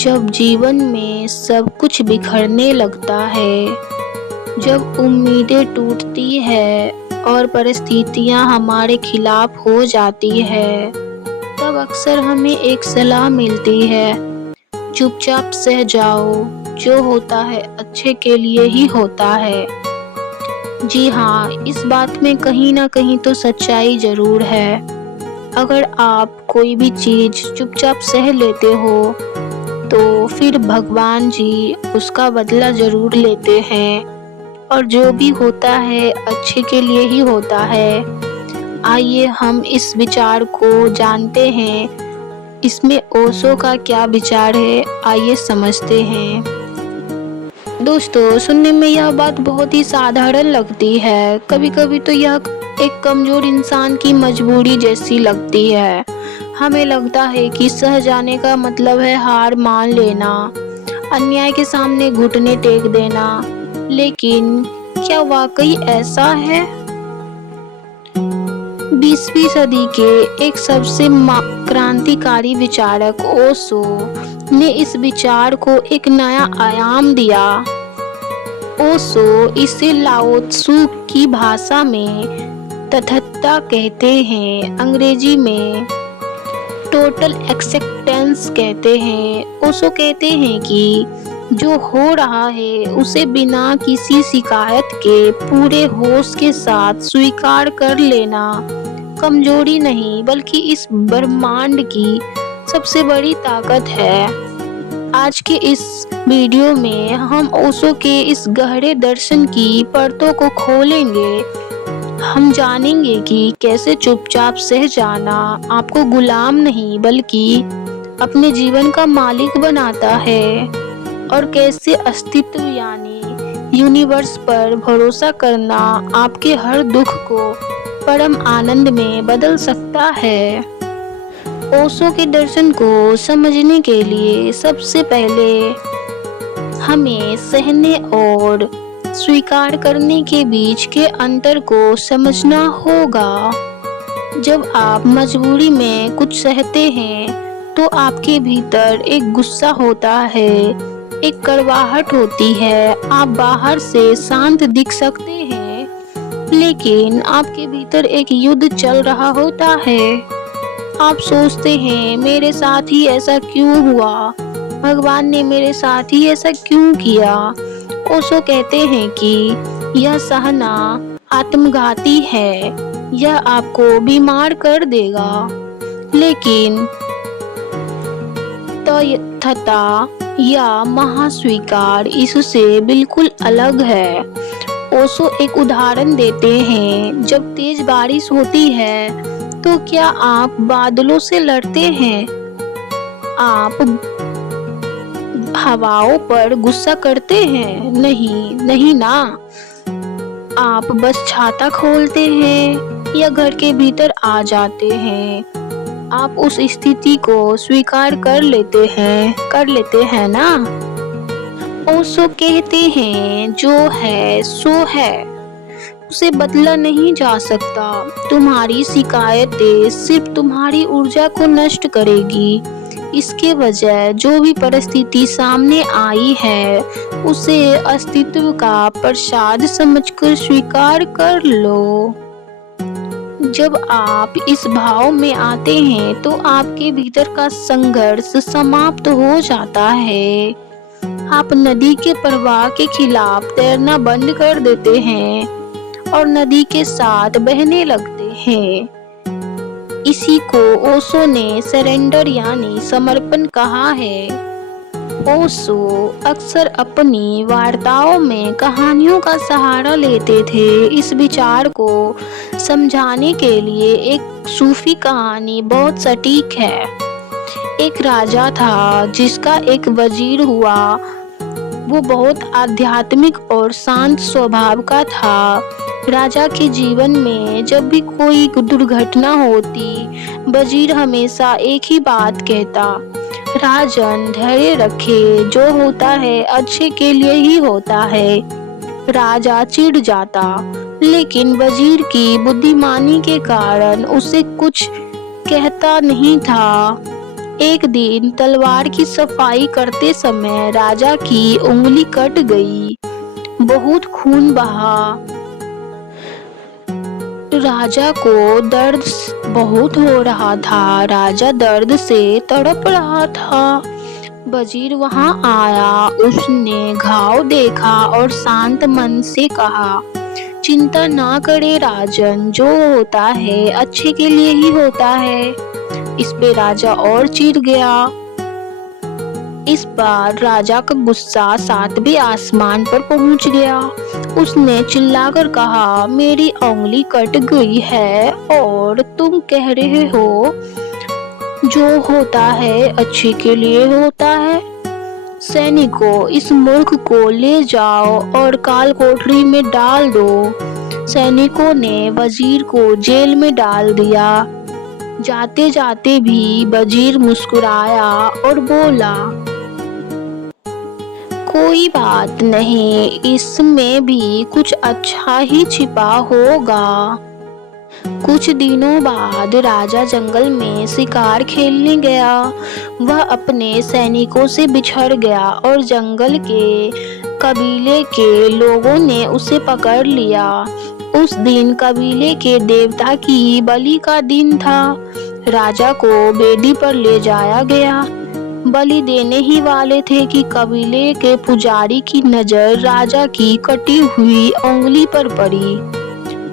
जब जीवन में सब कुछ बिखरने लगता है, जब उम्मीदें टूटती है और परिस्थितियां हमारे खिलाफ हो जाती है, तब अक्सर हमें एक सलाह मिलती है, चुपचाप सह जाओ, जो होता है अच्छे के लिए ही होता है। जी हाँ, इस बात में कहीं ना कहीं तो सच्चाई जरूर है। अगर आप कोई भी चीज चुपचाप सह लेते हो तो फिर भगवान जी उसका बदला जरूर लेते हैं और जो भी होता है अच्छे के लिए ही होता है। आइए हम इस विचार को जानते हैं, इसमें ओशो का क्या विचार है, आइए समझते हैं। दोस्तों, सुनने में यह बात बहुत ही साधारण लगती है, कभी कभी तो यह एक कमजोर इंसान की मजबूरी जैसी लगती है। हमें लगता है कि सह जाने का मतलब है हार मान लेना, अन्याय के सामने घुटने टेक देना, लेकिन क्या वाकई ऐसा है? 20वीं सदी के एक सबसे क्रांतिकारी विचारक ओशो ने इस विचार को एक नया आयाम दिया। ओशो इसे लाओ त्सु की भाषा में तथागता कहते हैं, अंग्रेजी में टोटल एक्सेप्टेंस कहते हैं। ओशो कहते हैं कि जो हो रहा है उसे बिना किसी शिकायत के पूरे होश के साथ स्वीकार कर लेना कमजोरी नहीं बल्कि इस ब्रह्मांड की सबसे बड़ी ताकत है। आज के इस वीडियो में हम ओशो के इस गहरे दर्शन की परतों को खोलेंगे। हम जानेंगे कि कैसे चुपचाप सह जाना आपको गुलाम नहीं बल्कि अपने जीवन का मालिक बनाता है, और कैसे अस्तित्व यानी यूनिवर्स पर भरोसा करना आपके हर दुख को परम आनंद में बदल सकता है। ओशो के दर्शन को समझने के लिए सबसे पहले हमें सहने और स्वीकार करने के बीच के अंतर को समझना होगा। जब आप मजबूरी में कुछ सहते हैं तो आपके भीतर एक गुस्सा होता है, एक कड़वाहट होती है। आप बाहर से शांत दिख सकते हैं, लेकिन आपके भीतर एक युद्ध चल रहा होता है। आप सोचते हैं, मेरे साथ ही ऐसा क्यों हुआ, भगवान ने मेरे साथ ही ऐसा क्यों किया। ओशो कहते हैं कि यह सहना आत्मघाती है, यह आपको बीमार कर देगा। लेकिन तथागता या महास्वीकार इससे बिल्कुल अलग है। ओशो एक उदाहरण देते हैं, जब तेज बारिश होती है तो क्या आप बादलों से लड़ते हैं? आप हवाओं पर गुस्सा करते हैं? नहीं ना। आप बस छाता खोलते हैं या घर के भीतर आ जाते हैं। आप उस स्थिति को स्वीकार कर लेते हैं ना। ओशो कहते हैं, जो है सो है, उसे बदला नहीं जा सकता। तुम्हारी शिकायतें सिर्फ तुम्हारी ऊर्जा को नष्ट करेगी। इसके बजाय जो भी परिस्थिति सामने आई है उसे अस्तित्व का प्रसाद समझकर स्वीकार कर लो। जब आप इस भाव में आते हैं तो आपके भीतर का संघर्ष समाप्त हो जाता है। आप नदी के प्रवाह के खिलाफ तैरना बंद कर देते हैं और नदी के साथ बहने लगते हैं। इसी को ओशो ने सरेंडर यानी समर्पण कहा है। ओशो अक्सर अपनी वार्ताओं में कहानियों का सहारा लेते थे। इस विचार को समझाने के लिए एक सूफी कहानी बहुत सटीक है। एक राजा था जिसका एक वजीर हुआ। वो बहुत आध्यात्मिक और शांत स्वभाव का था। राजा के जीवन में जब भी कोई दुर्घटना होती, वजीर हमेशा एक ही बात कहता, राजन धैर्य रखे, जो होता है अच्छे के लिए ही होता है। राजा चिढ़ जाता, लेकिन वजीर की बुद्धिमानी के कारण उसे कुछ कहता नहीं था। एक दिन तलवार की सफाई करते समय राजा की उंगली कट गई। बहुत खून बहा। राजा को दर्द बहुत हो रहा था। राजा दर्द से तड़प रहा था। वजीर वहां आया। उसने घाव देखा और शांत मन से कहा, चिंता ना करे राजन, जो होता है अच्छे के लिए ही होता है। इस पे राजा और चिढ़ गया। इस बार राजा का गुस्सा सातवें आसमान पर पहुंच गया। उसने चिल्लाकर कहा, मेरी उंगली कट गई है और तुम कह रहे हो जो होता है अच्छे के लिए होता है। सैनिकों, इस मूर्ख को ले जाओ और काल कोठरी में डाल दो। सैनिकों ने वजीर को जेल में डाल दिया। जाते जाते भी वजीर मुस्कुराया और बोला, कोई बात नहीं, इसमें भी कुछ अच्छा ही छिपा होगा। कुछ दिनों बाद राजा जंगल में शिकार खेलने गया। वह अपने सैनिकों से बिछड़ गया और जंगल के कबीले के लोगों ने उसे पकड़ लिया। उस दिन कबीले के देवता की बलि का दिन था। राजा को बेदी पर ले जाया गया। बलि देने ही वाले थे कि कबीले के पुजारी की नजर राजा की कटी हुई उंगली पर पड़ी।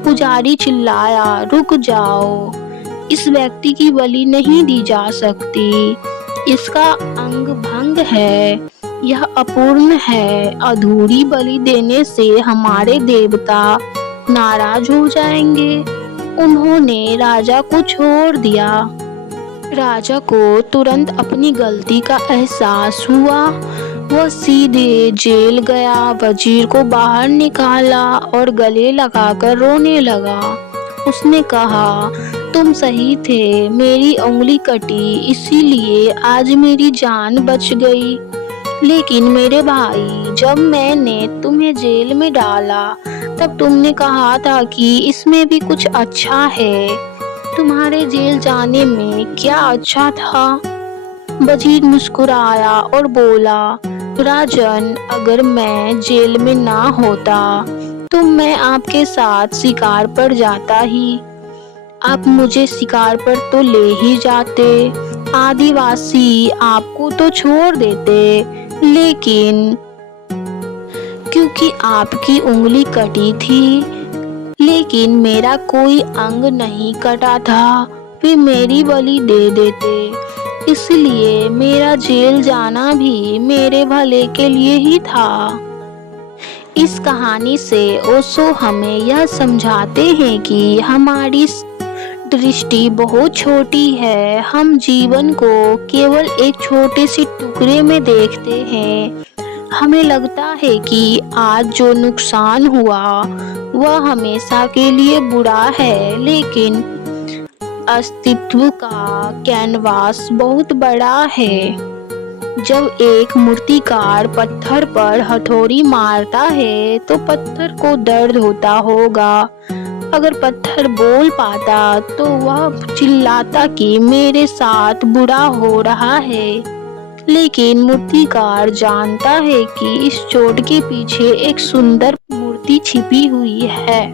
पुजारी चिल्लाया, रुक जाओ, इस व्यक्ति की बलि नहीं दी जा सकती। इसका अंग भंग है, यह अपूर्ण है। अधूरी बलि देने से हमारे देवता नाराज हो जाएंगे। उन्होंने राजा को छोड़ दिया। राजा को तुरंत अपनी गलती का एहसास हुआ। वह सीधे जेल गया, वजीर को बाहर निकाला और गले लगाकर रोने लगा। उसने कहा, तुम सही थे, मेरी उंगली कटी, इसीलिए आज मेरी जान बच गई। लेकिन मेरे भाई, जब मैंने तुम्हें जेल में डाला तब तुमने कहा था कि इसमें भी कुछ अच्छा है। तुम्हारे जेल जाने में क्या अच्छा था? वजीर मुस्कुराया और बोला, राजन, अगर मैं जेल में ना होता तो मैं आपके साथ शिकार पर जाता ही। आप मुझे शिकार पर तो ले ही जाते, आदिवासी आपको तो छोड़ देते, लेकिन क्योंकि आपकी उंगली कटी थी, लेकिन मेरा कोई अंग नहीं कटा था, वे मेरी बलि दे देते। इसलिए मेरा जेल जाना भी मेरे भले के लिए ही था। इस कहानी से ओशो हमें यह समझाते हैं कि हमारी दृष्टि बहुत छोटी है। हम जीवन को केवल एक छोटे से टुकड़े में देखते हैं। हमें लगता है कि आज जो नुकसान हुआ वह हमेशा के लिए बुरा है, लेकिन अस्तित्व का कैनवास बहुत बड़ा है। जब एक मूर्तिकार पत्थर पर हथौड़ी मारता है तो पत्थर को दर्द होता होगा। अगर पत्थर बोल पाता तो वह चिल्लाता कि मेरे साथ बुरा हो रहा है। लेकिन मूर्तिकार जानता है कि इस चोट के पीछे एक सुंदर मूर्ति छिपी हुई है।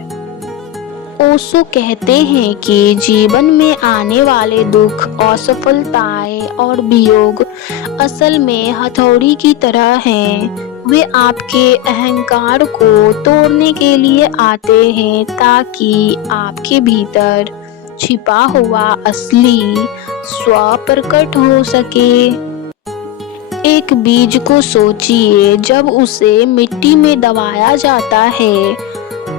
ओशो कहते हैं कि जीवन में आने वाले दुख, असफलताएं और वियोग असल में हथौड़ी की तरह हैं। वे आपके अहंकार को तोड़ने के लिए आते हैं ताकि आपके भीतर छिपा हुआ असली स्व प्रकट हो सके। एक बीज को सोचिए, जब उसे मिट्टी में दबाया जाता है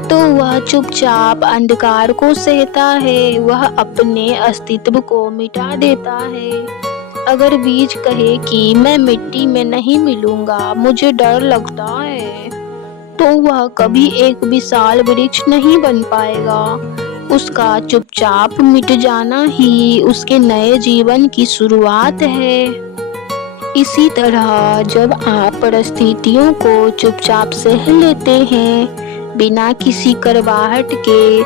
तो वह चुपचाप अंधकार को सहता है, वह अपने अस्तित्व को मिटा देता है। अगर बीज कहे कि मैं मिट्टी में नहीं मिलूंगा, मुझे डर लगता है, तो वह कभी एक विशाल वृक्ष नहीं बन पाएगा। उसका चुपचाप मिट जाना ही उसके नए जीवन की शुरुआत है। इसी तरह जब आप परिस्थितियों को चुपचाप सह लेते हैं बिना किसी करवाहट के,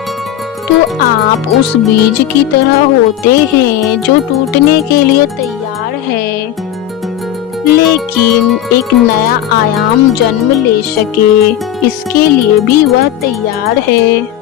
तो आप उस बीज की तरह होते हैं जो टूटने के लिए तैयार है, लेकिन एक नया आयाम जन्म ले सके, इसके लिए भी वह तैयार है।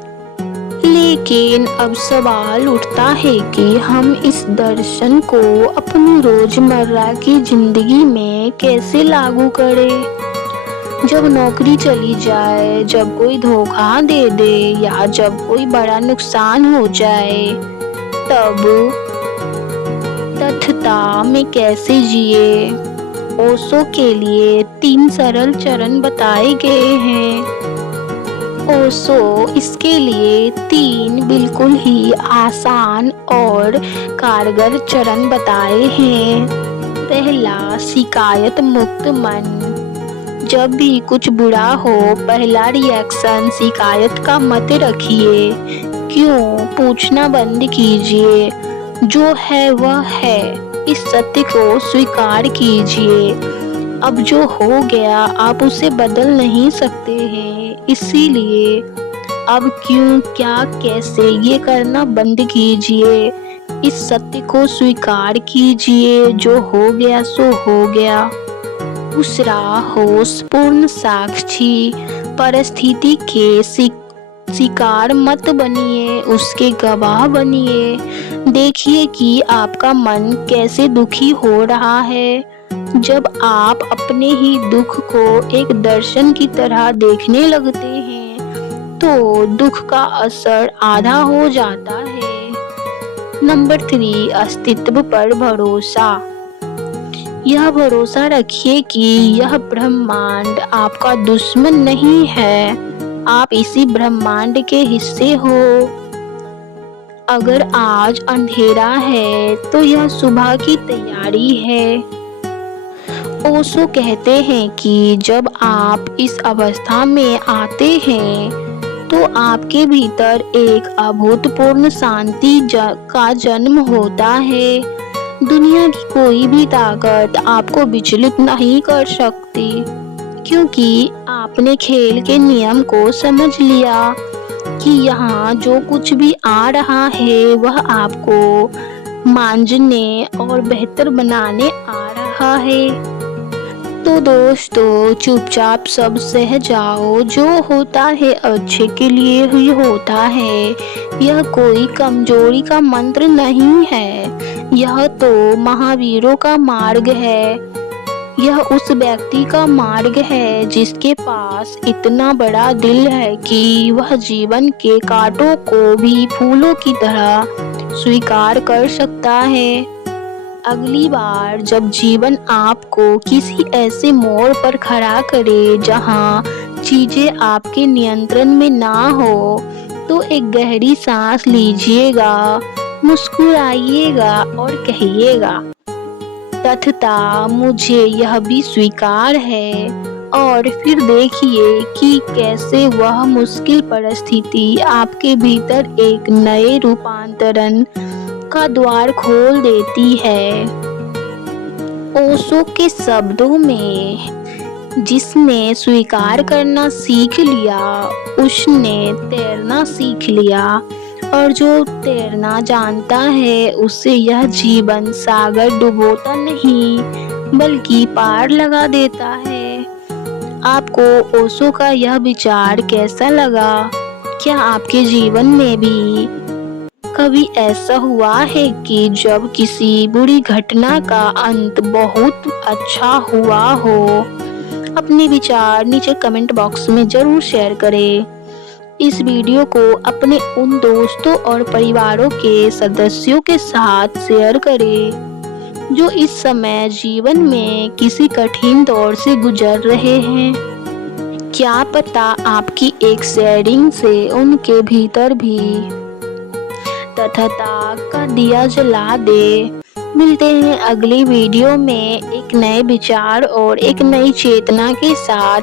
लेकिन अब सवाल उठता है कि हम इस दर्शन को अपनी रोजमर्रा की जिंदगी में कैसे लागू करें। जब नौकरी चली जाए, जब कोई धोखा दे दे या जब कोई बड़ा नुकसान हो जाए, तब तथता में कैसे जिए। ओशो के लिए 3 सरल चरण बताए गए हैं। ओशो इसके लिए 3 बिल्कुल ही आसान और कारगर चरण बताए हैं। पहला, शिकायत मुक्त मन। जब भी कुछ बुरा हो, पहला रिएक्शन शिकायत का मत रखिए। क्यों पूछना बंद कीजिए। जो है वह है, इस सत्य को स्वीकार कीजिए। अब जो हो गया आप उसे बदल नहीं सकते हैं, इसीलिए अब क्यों, क्या, कैसे ये करना बंद कीजिए। इस सत्य को स्वीकार कीजिए। जो हो गया सो हो गया। दूसरा, होशपूर्ण साक्षी। परिस्थिति के शिकार मत बनिए, उसके गवाह बनिए। देखिए कि आपका मन कैसे दुखी हो रहा है। जब आप अपने ही दुख को एक दर्शन की तरह देखने लगते हैं, तो दुख का असर आधा हो जाता है। नंबर 3, अस्तित्व पर भरोसा। यह भरोसा रखिए कि यह ब्रह्मांड आपका दुश्मन नहीं है, आप इसी ब्रह्मांड के हिस्से हो। अगर आज अंधेरा है तो यह सुबह की तैयारी है। ओशो कहते हैं कि जब आप इस अवस्था में आते हैं तो आपके भीतर एक अभूतपूर्व शांति का जन्म होता है। दुनिया की कोई भी ताकत आपको विचलित नहीं कर सकती, क्योंकि आपने खेल के नियम को समझ लिया कि यहाँ जो कुछ भी आ रहा है वह आपको मांझने और बेहतर बनाने आ रहा है। तो दोस्तों, चुपचाप सब सह जाओ। जो होता है अच्छे के लिए ही होता है। यह कोई कमजोरी का मंत्र नहीं है, यह तो महावीरों का मार्ग है। यह उस व्यक्ति का मार्ग है जिसके पास इतना बड़ा दिल है कि वह जीवन के कांटों को भी फूलों की तरह स्वीकार कर सकता है। अगली बार जब जीवन आपको किसी ऐसे मोड़ पर खड़ा करे जहां चीजें आपके नियंत्रण में ना हो, तो एक गहरी सांस लीजिएगा, मुस्कुराइएगा और कहिएगा, तथता मुझे यह भी स्वीकार है। और फिर देखिए कि कैसे वह मुश्किल परिस्थिति आपके भीतर एक नए रूपांतरण का द्वार खोल देती है। ओशो के शब्दों में, जिसने स्वीकार करना सीख लिया उसने तैरना सीख लिया, और जो तैरना जानता है उसे यह जीवन सागर डुबोता नहीं बल्कि पार लगा देता है। आपको ओशो का यह विचार कैसा लगा? क्या आपके जीवन में भी कभी ऐसा हुआ है कि जब किसी बुरी घटना का अंत बहुत अच्छा हुआ हो? अपने विचार नीचे कमेंट बॉक्स में जरूर शेयर करें। इस वीडियो को अपने उन दोस्तों और परिवारों के सदस्यों के साथ शेयर करें जो इस समय जीवन में किसी कठिन दौर से गुजर रहे हैं। क्या पता आपकी एक शेयरिंग से उनके भीतर भी तथता का दिया जला दे। मिलते हैं अगली वीडियो में एक नए विचार और एक नई चेतना के साथ।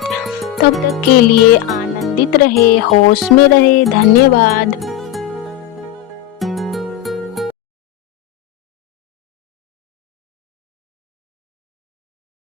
तब तक के लिए आनंदित रहे, होश में रहे। धन्यवाद।